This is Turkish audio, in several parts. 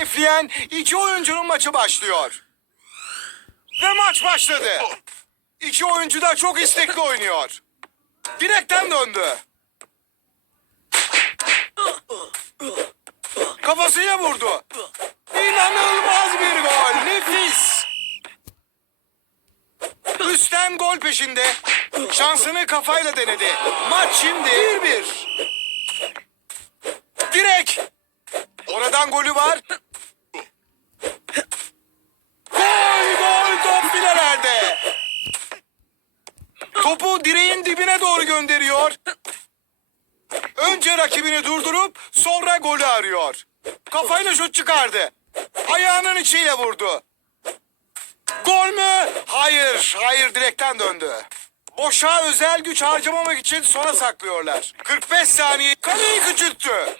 Efleyen iki oyuncunun maçı başlıyor. Ve maç başladı. İki oyuncu da çok istekli oynuyor. Direkten döndü. Kafasıyla vurdu. İnanılmaz bir gol. Nefis. Üstten gol peşinde. Şansını kafayla denedi. Maç şimdi 1-1. Direk. Oradan golü var. Gol gol top filelerde. Topu direğin dibine doğru gönderiyor. Önce rakibini durdurup sonra golü arıyor. Kafayla şut çıkardı. Ayağının içiyle vurdu. Gol mü? Hayır, hayır direkten döndü. Boşa özel güç harcamamak için sona saklıyorlar. 45 saniye kaleyi küçülttü.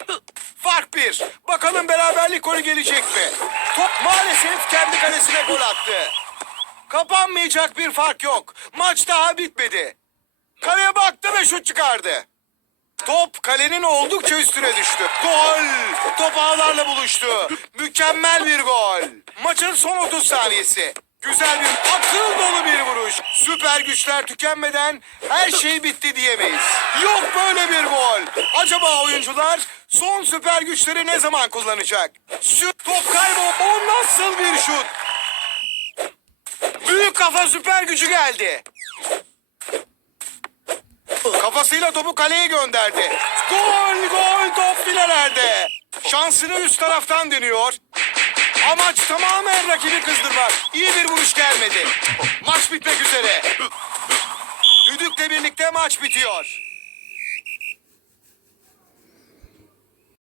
Fark bir. Bakalım beraberlik golü gelecek mi? Top maalesef kendi kalesine gol attı. Kapanmayacak bir fark yok. Maç daha bitmedi. Kaleye baktı ve şut çıkardı. Top kalenin oldukça üstüne düştü. Gol! Top ağlarla buluştu. Mükemmel bir gol. Maçın son 30 saniyesi. Güzel bir akıl dolu bir vuruş. Süper güçler tükenmeden her şey bitti diyemeyiz. Yok böyle bir gol. Acaba oyuncular son süper güçleri ne zaman kullanacak? Şu top kaybol. O nasıl bir şut? Büyük kafa süper gücü geldi. Kafasıyla topu kaleye gönderdi. Gol gol top filelerde. Şansını üst taraftan dönüyor. Amaç tamamen rakibi kızdırmak. İyi bir vuruş gelmedi. Maç bitmek üzere. Düdükle birlikte maç bitiyor.